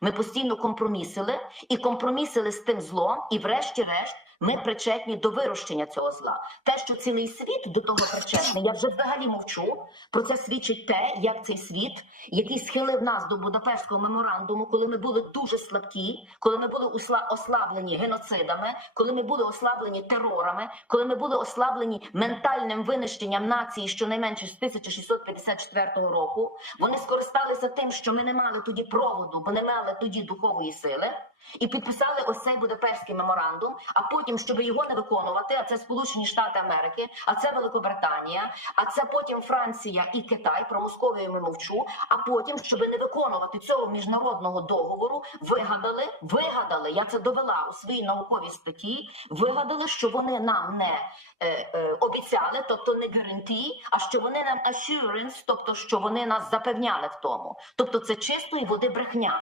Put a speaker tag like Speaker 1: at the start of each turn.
Speaker 1: Ми постійно компромісили і компромісили з тим злом, і врешті-решт. Ми причетні до вирощення цього зла. Те, що цілий світ до того причетний, я вже взагалі мовчу. Про це свідчить те, як цей світ, який схилив нас до Будапештського меморандуму, коли ми були дуже слабкі, коли ми були ослаблені геноцидами, коли ми були ослаблені терорами, коли ми були ослаблені ментальним винищенням нації щонайменше з 1654 року. Вони скористалися тим, що ми не мали тоді проводу, бо не мали тоді духової сили. І підписали ось цей Будапештський меморандум. А потім, щоб його не виконувати, а це Сполучені Штати Америки, а це Великобританія, а це потім Франція і Китай. Про Московію ми мовчу. А потім, щоб не виконувати цього міжнародного договору, вигадали, вигадали. Я це довела у своїй науковій статті. Вигадали, що вони нам не е, е, обіцяли, тобто не гарантії, а що вони нам assurance, тобто що вони нас запевняли в тому. Тобто, це чистої води брехня.